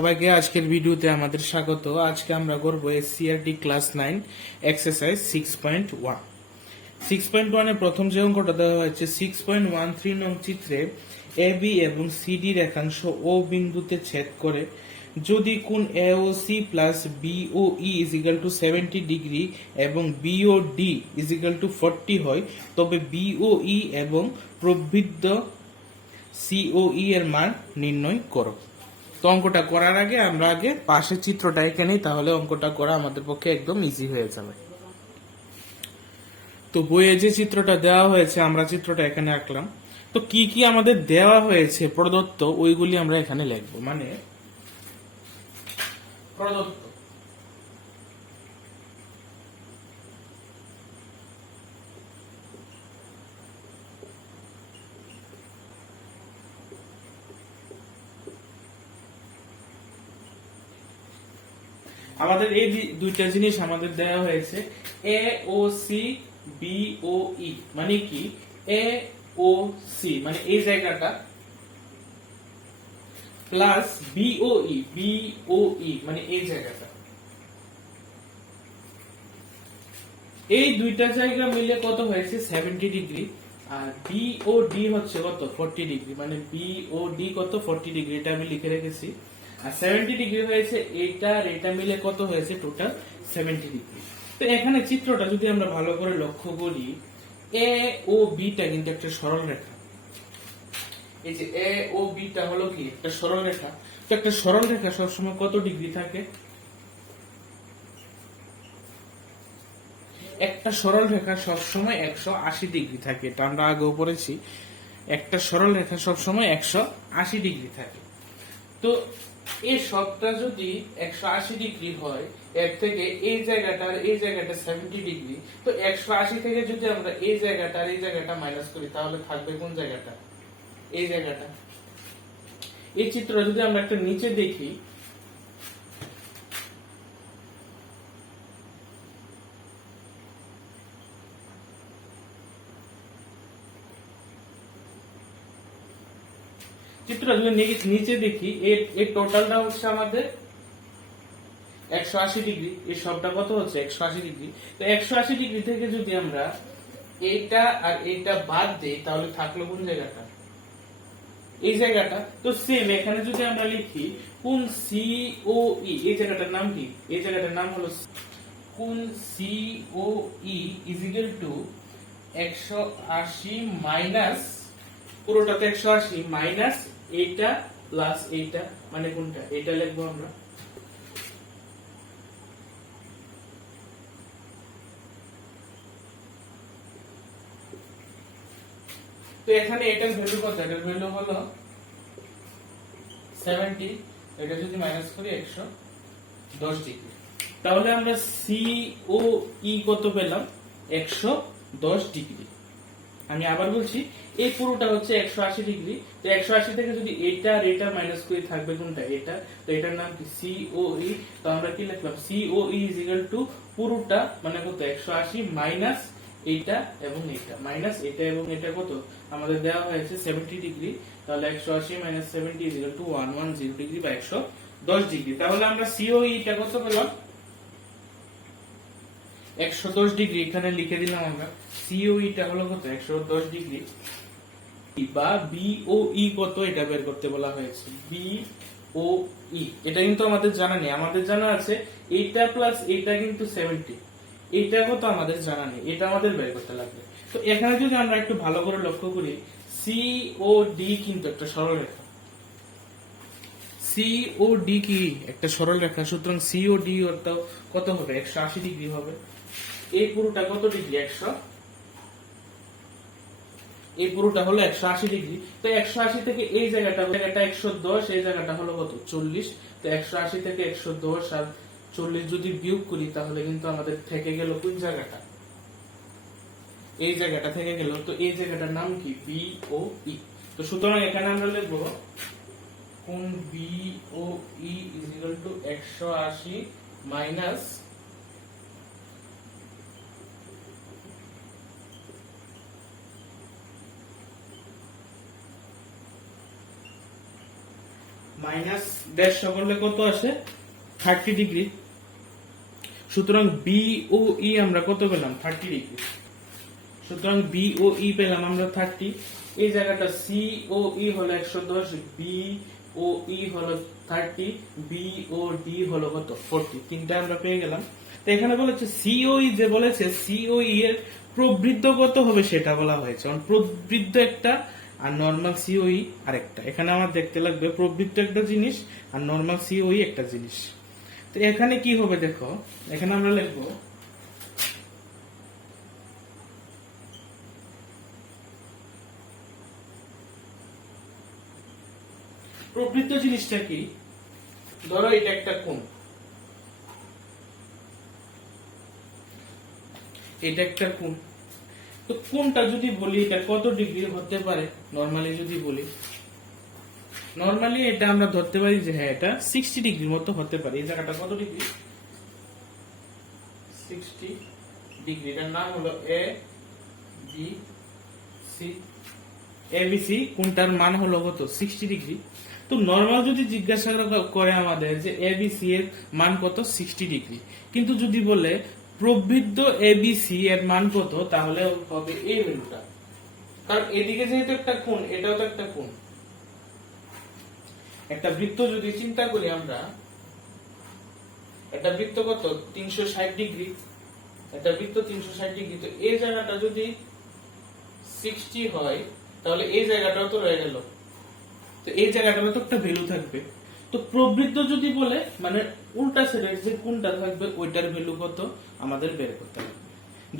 সবাইকে আজকের ভিডিওতে আমাদের স্বাগত। আজকে আমরা করব এসসিআরটি ক্লাস 9 এক্সারসাইজ 6.1। 6.1 এর প্রথম যে অঙ্কটা দেওয়া হয়েছে 6.13 নং চিত্রে এ বি এবং সিডি রেখাংশ ও বিন্দুতে ছেদ করে যদি কোণ AOC plus BOE is equal two 70 degree এবং BOD ইজ ইকুয়াল টু 40 হয়, তবে BOE এবং প্রবৃদ্ধ COE এর মান নির্ণয় করো। তো অঙ্কটা করার আগে আমরা আগে পাশের চিত্রটা এঁকে নিই, তাহলে অঙ্কটা করা আমাদের পক্ষে একদম ইজি হয়ে যাবে। তো বইয়ে যে চিত্রটা দেওয়া হয়েছে আমরা চিত্রটা এখানে আঁকলাম। তো কি কি আমাদের দেওয়া হয়েছে প্রদত্ত ওইগুলি আমরা এখানে লিখবো। মানে প্রদত্ত আমাদের এই দুইটা জিনিস আমাদের দেওয়া হয়েছে। AOC BOE মানে কি? AOC মানে এই জায়গাটা প্লাস BOE মানে এই জায়গাটা, এই দুইটা জায়গা মিলে কত হয়েছে 70 ডিগ্রি। আর BOD হচ্ছে কত 40 ডিগ্রি, মানে BOD কত 40 ডিগ্রি, এটা আমি লিখে রেখেছি। আর 70 ডিগ্রি হয়েছে এইটা আর এটা মিলে কত হয়েছে টোটাল 70 ডিগ্রি। তো এখানে চিত্রটা যদি আমরা ভালো করে লক্ষ্য করি, এ ও বিটা কিন্তু একটা সরল রেখা। এই যে এ ও বিটা হলো কি একটা সরল রেখা। তো একটা সরল রেখা সবসময় কত ডিগ্রি থাকে? একটা সরল রেখা সবসময় 180 ডিগ্রি থাকে, এটা আমরা আগেও পড়েছি। একটা সরল রেখা সবসময় 180 ডিগ্রি থাকে। তো এই সবটা যদি 180 ডিগ্রি হয়, এর থেকে এই জায়গাটা আর এই জায়গাটা 70 ডিগ্রি, তো 180 থেকে যদি আমরা এই জায়গাটা আর এই জায়গাটা মাইনাস করি তাহলে থাকবে কোন জায়গাটা? এই জায়গাটা। এই চিত্র যদি আমরা একটা নিচে দেখি, চিত্র যদি নিচে দেখি, এই টোটালটা হচ্ছে আমাদের 180 ডিগ্রি, এই সবটা কত হচ্ছে 180 ডিগ্রি। তো 180 ডিগ্রি থেকে যদি আমরা এইটা আর এইটা বাদ দেই তাহলে থাকলো কোন জায়গাটা? এই জায়গাটা। তো সেম এখানে যদি আমরা লিখি কোণ COE, এই জায়গাটার নাম কি? এই জায়গাটার নাম হলো কোণ COE is equal to 180 minus, পুরোটাতে 180 মাইনাস এইটা প্লাস এইটা, মানে কোনটা? এটা লিখবো আমরা। তো এখানে এটার ভ্যালু কত? এটার ভ্যালু হলো 70, এটা যদি মাইনাস করি 110 ডিগ্রি। তাহলে আমরা COE কত পেলাম? 110 ডিগ্রি। আমি আবার বলছি, এই পুরোটা হচ্ছে 180 ডিগ্রি। তো 180 থেকে যদি এটা আর এটা মাইনাস করে থাকবে কোনটা? এটা। তো এটার নাম কি? COE। তো আমরা কি লিখলাম? COE ইজ ইকুয়াল টু পুরোটা মানে কত 180 মাইনাস এইটা এবং এইটা, মাইনাস এটা এবং এটা কত আমাদের দেওয়া হয়েছে 70 ডিগ্রি। তাহলে 180 minus 70 is equal two 110 degree বা 110 ডিগ্রি। তাহলে আমরা COE টা কত পেলাম? 110 ডিগ্রি এখানে লিখে দিলাম আমরা। COE টা হলো কত? 110 ডিগ্রি। বা BOE কত এটা বের করতে বলা হয়েছে। BOE এটা কিন্তু আমাদের জানা নেই, আমাদের জানা আছে এইটা প্লাস এইটা কিন্তু 70, এইটা কত আমাদের জানা নেই, এটা আমাদের বের করতে লাগবে। তো এখানে যদি আমরা একটু ভালো করে লক্ষ্য করি, COD কিন্তু একটা সরল রেখা। COD কি একটা সরল রেখা, সুতরাং COD অর্থাৎ কত হবে? 180 ডিগ্রি হবে। এই পুরোটা কত ডিগ্রি? 100, এই পুরোটা হলো 180 ডিগ্রি। তো 180 থেকে এই জায়গাটা 110, এই জায়গাটা হলো কত 40। তো 180 থেকে 110 আর 40 যদি বিয়োগ করি তাহলে কিন্তু আমাদের থেকে গেল কোন জায়গাটা? এই জায়গাটা থেকে গেল। তো এই জায়গাটার নাম কি? BOE। তো সুতরাং এখানে আমরা লিখবো কোণ BOE is equal to 180 minus minus 150 করলে কত আসে 30 ডিগ্রি। সুতরাং বি ও ই আমরা কত পেলাম 30 ডিগ্রি। সুতরাং বি ও ই পেলাম আমরা 30। এই জায়গাটা সি ও ই হলো 110, বি ও ই হলো 30, বি ও ডি হলো কত 40। তিনটা আমরা পেয়ে গেলাম। তো এখানে বলেছে সিওই, যে বলেছে সিওই এর প্রবৃদ্ধ কত হবে সেটা বলা হয়েছে। কারণ প্রবৃদ্ধ একটা আর নরমাল সিওই আরেকটা। এখানে আমার দেখতে লাগবে প্রবৃদ্ধ একটা জিনিস আর নরমাল সিওই একটা জিনিস। তো এখানে কি হবে দেখো, এখানে আমরা লিখবো প্রবৃদ্ধ জিনিসটা কি। ধরো এটা একটা কোণ, এটা একটা কোণ। তো কোণটা যদি বলি এটা কত ডিগ্রি হতে পারে, নরমালি যদি বলি, নরমালি এটা আমরা ধরতে পারি যে হ্যাঁ এটা 60 ডিগ্রির মতো হতে পারে। এই জায়গাটা কত ডিগ্রি 60 ডিগ্রি। এটার নাম হলো A B C. A B C কোণটার মান হলো কত 60 ডিগ্রি। তো নরমাল যদি জিজ্ঞাসা করে আমাদের যে এ বি সি এর মান কত 60 ডিগ্রি, কিন্তু যদি বলে প্রবৃদ্ধ এ বি সি এর মান কত, তাহলে হবে এই ভ্যালুটা। কারণ এদিকে যেহেতু একটা কোণ, এটাও তো একটা কোণ। একটা বৃত্ত যদি চিন্তা করি আমরা, একটা বৃত্ত কত 360 ডিগ্রি, একটা বৃত্ত 360 ডিগ্রি। তো এই জায়গাটা যদি 60 হয় তাহলে এই জায়গাটাও তো রয়ে গেল। তো এই জায়গাটাতে তো একটা ভ্যালু থাকবে। তো প্রবৃদ্ধ যদি বলে মানে উল্টা সাইডে যে কোনটা থাকবে ওইটার ভ্যালু কত আমাদের বের করতে হবে।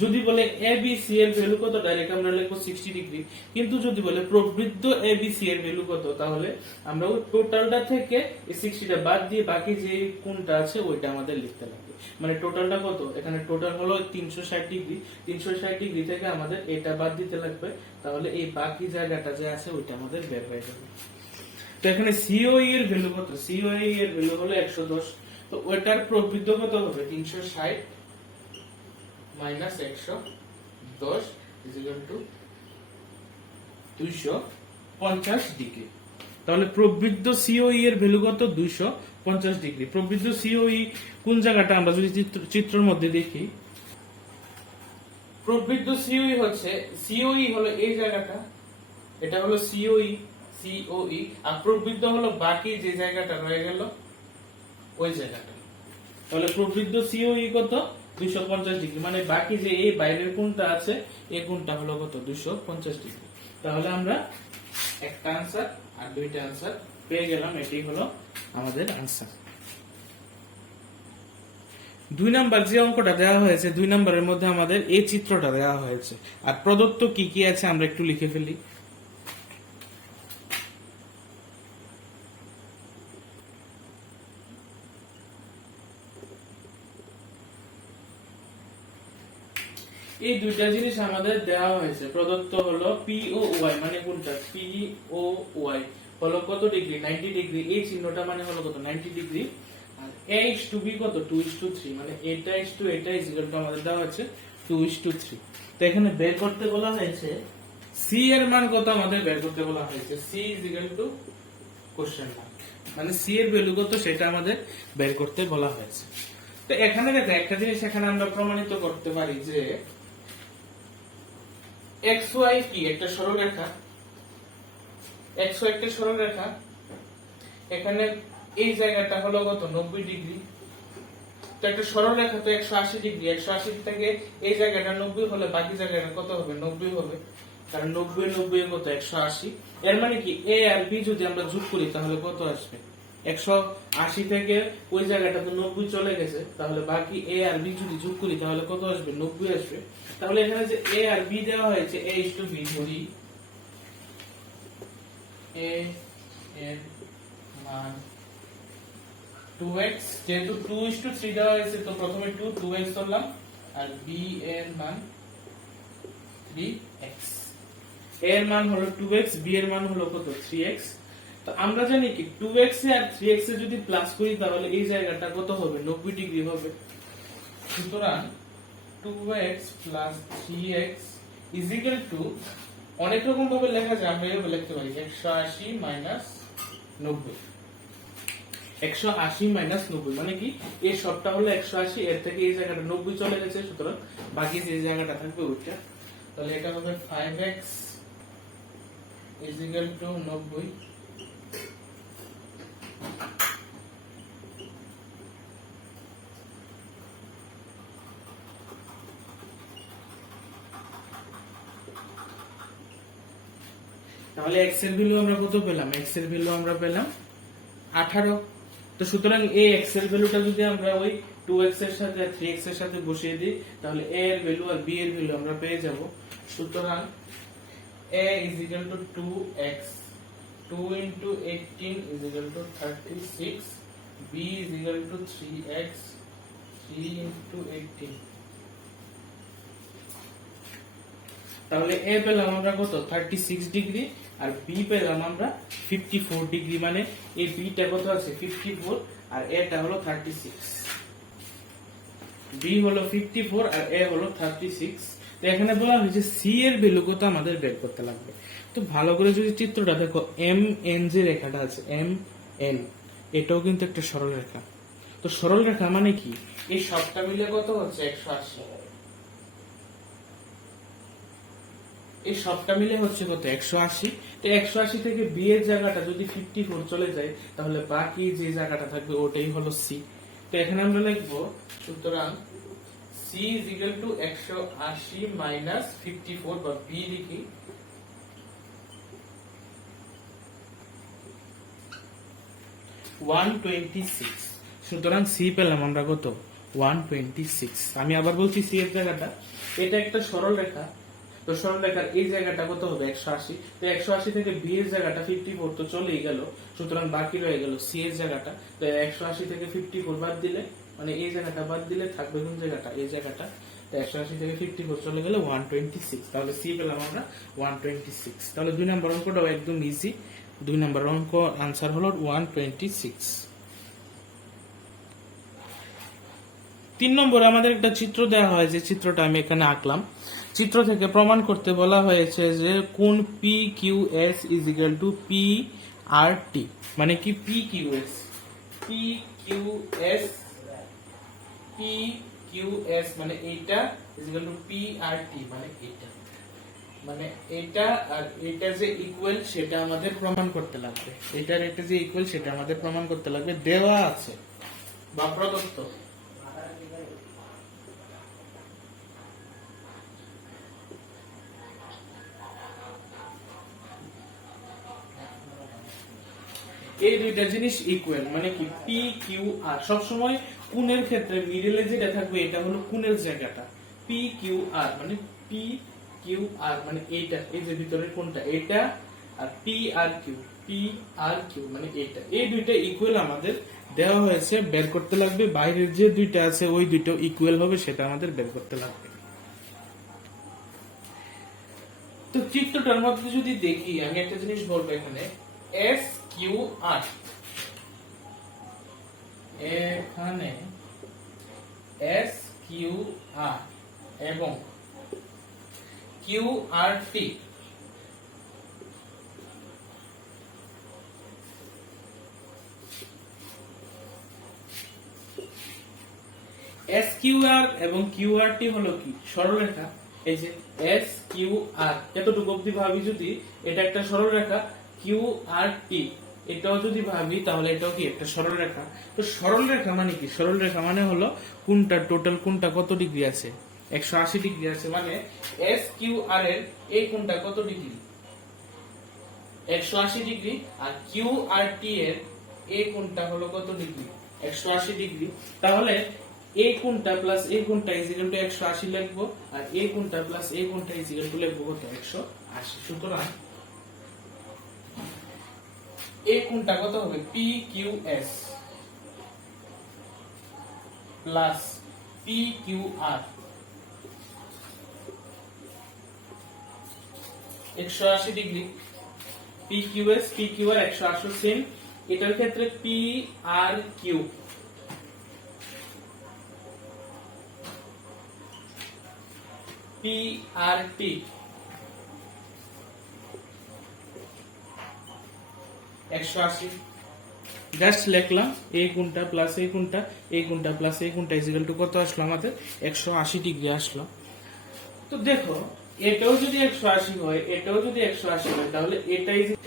যদি বলে এ বি সি এর ভ্যালু কত, ডাইরেক্ট আমরা লিখবো 60 ডিগ্রি। কিন্তু যদি বলে প্রবৃদ্ধ এ বি সি এর ভ্যালু কত, তাহলে আমরা ওই টোটালটা থেকে এই 60টা বাদ দিয়ে বাকি যে কোনটা আছে ওইটা আমাদের লিখতে লাগবে। মানে টোটালটা কত, এখানে টোটাল হলো 360 ডিগ্রি। 360 ডিগ্রি থেকে আমাদের এটা বাদ দিতে লাগবে, তাহলে এই বাকি জায়গাটা যে আছে ওইটা আমাদের বের হয়ে যাবে। তো এখানে সিওই এর ভ্যালু কত, সিওই এর ভ্যালু হলো 110। তো ওইটার প্রবৃদ্ধ কত হবে 360 minus 110 is equal two 250 degree. তাহলে প্রবৃদ্ধ সিওই এর ভ্যালু কত 250 ডিগ্রি। প্রবৃদ্ধ সিওই কোন জায়গাটা আমরা যদি চিত্রের মধ্যে দেখি, প্রবৃদ্ধ সিওই হচ্ছে, সিওই হলো এই জায়গাটা, এটা হলো সিওই, সিওই। আর প্রবৃদ্ধ হলো বাকি যে জায়গাটা রয়ে গেল ওই জায়গাটা। তাহলে প্রবৃদ্ধ সিওই কত 250 ডিগ্রি। মানে বাকি যে এই বাইরের কোণটা আছে এই কোণটা হলো কত 250 ডিগ্রি। তাহলে আমরা একটা আনসার আর দুইটা আনসার পেয়ে গেলাম। এটাই হলো আমাদের আনসার। 2 নাম্বার যে অঙ্কটা দেওয়া হয়েছে, 2 নাম্বারের মধ্যে আমাদের এই চিত্রটা দেওয়া হয়েছে। আর প্রদত্ত কি কি আছে আমরা একটু লিখে ফেলি। এই দুইটা জিনিস আমাদের দেওয়া হয়েছে। প্রদত্ত হলো পি ও ওয়াই, মানে কোনটা পি ও ওয়াই হলো কত ডিগ্রি 90 ডিগ্রি। এই চিহ্নটা মানে হলো কত 90 ডিগ্রি। আর a is to b কত 2:3, মানে এটা is to এটা is equal to আমাদের দেওয়া আছে 2:3। তো এখানে বের করতে বলা হয়েছে c এর মান কত আমাদের বের করতে বলা হয়েছে। c is equal to question mark, মানে c এর ভ্যালু কত সেটা আমাদের বের করতে বলা হয়েছে। তো এখানে দেখো একটা জিনিস এখানে আমরা প্রমাণিত করতে পারি যে xy কি একটা সরলরেখা, xy একটা সরলরেখা। এখানে এই জায়গাটা হলো কত 90 ডিগ্রি। তো একটা সরলরেখা তো 180 ডিগ্রি, 180 থেকে এই জায়গাটা 90 হলে বাকি জায়গাটা কত হবে 90 হবে। কারণ 90 90 কত 180। এর মানে কি a আর b যদি আমরা যোগ করি তাহলে কত আসবে 180 থেকে ওই জায়গাটাতে 90 চলে গেছে, তাহলে বাকি a আর b যদি যোগ করি তাহলে কত আসবে 90 আসবে। তাহলে এখানে যে a আর b দেওয়া হয়েছে a is to b ধরি, a এর মান 2x, যেহেতু 2:3 দেওয়া হয়েছে তো প্রথমে 2x ধরলাম, আর b এর মান 3x। a এর মান হলো 2x, b এর মান হলো কত 3x। তো আমরা জানি কি 2x এ আর 3x এ যদি প্লাস করি তাহলে এই জায়গাটা কত হবে 90 ডিগ্রি হবে। সুতরাং 2x plus 3x is equal to, অনেক রকম ভাবে লেখা যায়, আমরা এভাবে লিখতে পারি 180 minus 90। 180 মাইনাস 90 মানে কি এই সবটা হলো 180, এর থেকে এই জায়গাটা 90 চলে গেছে, সুতরাং বাকি যে জায়গাটা থাকবে ওইটা, তাহলে এটা হবে 5x is equal to 90। তাহলে x এর ভ্যালু আমরা কত পেলাম? x এর ভ্যালু আমরা পেলাম 18। তো সুতরাং এই x এর ভ্যালুটা যদি আমরা ওই 2x এর সাথে আর 3x এর সাথে বসিয়ে দিই, তাহলে a এর ভ্যালু আর b এর ভ্যালু আমরা পেয়ে যাব। সুতরাং a is equal to 2x, 2 into 18 is equal to 36, b is equal to 3x, 3 into 18। তাহলে a পেলাম আমরা কত? 36 ডিগ্রি, আর b পেলাম আমরা 54 ডিগ্রি, মানে এই b টা কত আছে? 54, আর a টা হলো 36। b হলো 54 আর a হলো 36। তো এখানে বলা হয়েছে c এর ভ্যালু কত আমাদের বের করতে লাগবে। তো ভালো করে যদি চিত্রটা দেখো, এম এন যে রেখাটা আছে, এম এন, এটাও কিন্তু একটা সরল রেখা। তো সরল রেখা মানে কি? এই সবটা মিলে কত হচ্ছে? 180। এই সবটা মিলে হচ্ছে কত? 180। তো 180 থেকে b এর জায়গাটা যদি 54 চলে যায়, তাহলে বাকি যে জায়গাটা থাকবে ওটাই হলো c। তো এখানে আমরা লিখব, সুতরাং c is equal to 180 minus 54, বা b লিখি, সুতরাং c পেলাম আমরা কত? 126। আমি আবার বলছি c এর জায়গাটা, এটা একটা সরল রেখা, তো সরল রেখার এই জায়গাটা কত হবে? 180। তো 180 থেকে b এর জায়গাটা 54 তো চলেই গেল, সুতরাং বাকি রয়ে গেল c এর জায়গাটা। তো 180 থেকে 54 বাদ দিলে, মানে এই জায়গাটা বাদ দিলে থাকবে কোন জায়গাটা? এই জায়গাটা। তো 180 থেকে 54 চলে গেলে 126, তাহলে c পেলাম আমরা 126। তাহলে 2 নম্বর অঙ্কটাও একদম ইজি। 2 নম্বর অঙ্ক आंसर হলো 126। 3 নম্বরে আমাদের একটা চিত্র দেওয়া হয়, যে চিত্রটা আমি এখানে আঁকলাম। চিত্র থেকে প্রমাণ করতে বলা হয়েছে যে কোণ PQS is equal to PRT, মানে কি PQS, PQS মানে এইটা is equal to PRT, মানে এইটা, মানে এটা আর এটা যে ইকুয়াল সেটা আমাদের প্রমাণ করতে লাগবে। এটার এটা যে ইকুয়াল সেটা আমাদের প্রমাণ করতে লাগবে, দেওয়া আছে বা প্রদত্ত। এই দুইটা জিনিস ইকুয়াল, মানে কি পি কিউ আর। সবসময় কোণের ক্ষেত্রে মিডলে যেটা থাকবে এটা হলো কোণের জায়গাটা, পি কিউ আর, মানে পি কিউ আর মানে এইটা, এই যে ভিতরের কোণটা এটা, আর পি আর কিউ মানে এইটা। এই দুইটা ইকুয়াল আমাদের দেওয়া হয়েছে, বের করতে লাগবে। বাইরের যে দুইটা আছে ওই দুইটা ইকুয়াল হবে, সেটা আমাদের বের করতে লাগবে। তো চিত্রটার মধ্যে যদি দেখি, আমি একটা জিনিস বলবো এখানে, এস কিউ আর, এখানে এস কিউ আর এবং কিউ আর টি, এস কিউ আর এবং কিউ আর টি হলো কি? সরলরেখা। এই যে এস কিউ আর, এতটুকু অবধি ভাবি যদি এটা একটা সরলরেখা, কিউ আর টি এটাও যদি ভাবি তাহলে এটাও কি একটা সরলরেখা। তো সরলরেখা মানে কি? সরলরেখা মানে হলো কোনটা টোটাল কোনটা কত ডিগ্রি আছে? 180 ডিগ্রি আছে, মানে এস কিউ আর এর এই কোনটা কত ডিগ্রি? 180 ডিগ্রি, আর কিউ আর টি এর এই কোনটা হলো কত ডিগ্রি? 180 ডিগ্রি। তাহলে এই কোণটা প্লাস এই কোণটা ইজ ইকুয়াল টু 180 লিখবো, আর এই কোণটা প্লাস এই কোণটা ইজ ইকুয়াল টু লিখবো কত? 180। সুতরাং এই কোণটা কত হবে? PQS plus PQR, 180 degree. PQS PQR 180 same. এটার ক্ষেত্রে PRQ, PRT 180। জাস্ট লিখলাম এই কোণটা প্লাস এই কোণটা, এই কোণটা প্লাস এই কোণটা ইকুয়াল টু কত আসলো আমাদের 180 ডিগ্রি আসলো। তো দেখো এটাও যদি 180 হয়, এটাও যদি 180 হয়, তাহলে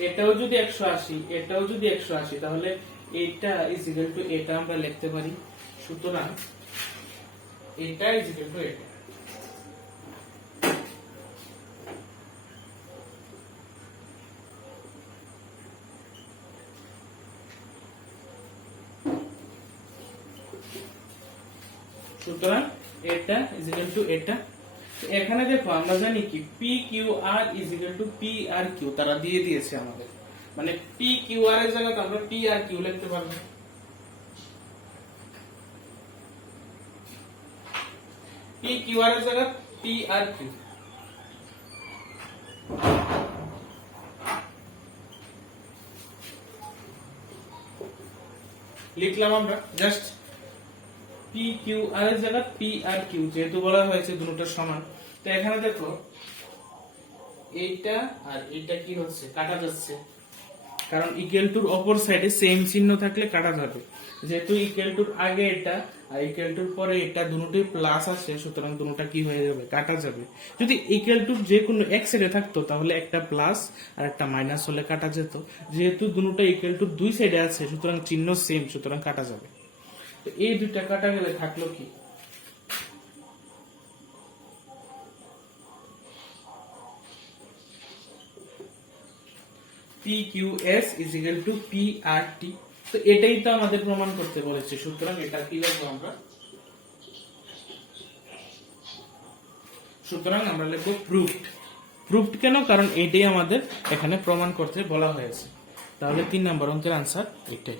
এটাও যদি 180, এটাও যদি 180, তাহলে এটা ইজ ইকুয়াল টু এটা আমরা লিখতে পারি। সুতরাং এটা ইজ ইকুয়াল টু এটা। সুতরাং এটা ইজ ইকুয়াল টু এটা। এখানে দেখো আমরা জানি কি P Q R is equal to P R Q, তারা দিয়ে দিয়েছে আমাদের, মানে পি কিউ আর এর জায়গায় আমরা পি আর কিউ লিখতে পারবো। পি কিউ আর এর জায়গায় পি আর কিউ লিখলাম আমরা। জাস্ট পি কিউ আর এর জায়গায় পি আর কিউ, যেহেতু বলা হয়েছে দুটোটা সমান, তো এখানে দেখো এইটা আর এইটা কি হচ্ছে, কাটা যাচ্ছে, কারণ ইকুয়াল টুর অপর সাইডে সেম চিহ্ন থাকলে কাটা যাবে। যেহেতু ইকুয়াল টুর আগে এটা আর ইকুয়াল টুর পরে এটা দুটোই প্লাস আছে, সুতরাং দুটোটা কি হয়ে যাবে, কাটা যাবে। যদি ইকুয়াল টুর যে কোনো এক সাইডে থাকতো তাহলে একটা প্লাস আর একটা মাইনাস হলে কাটা যেত। যেহেতু দুটোটা ইকুয়াল টুর দুই সাইডে আছে, সুতরাং চিহ্ন সেম, সুতরাং কাটা যাবে। তো এই দুইটা কাটা গেলে থাকলো কি, PQS is equal to PRT। তো এটাই তো আমাদের প্রমাণ করতে বলেছে, সুতরাং এটা কি লিখবো আমরা, সুতরাং আমরা লিখবো প্রুফড। প্রুফড কেন, কারণ এটাই আমাদের এখানে প্রমাণ করতে বলা হয়েছে। তাহলে 3 নম্বর অঙ্কের আনসার এটাই।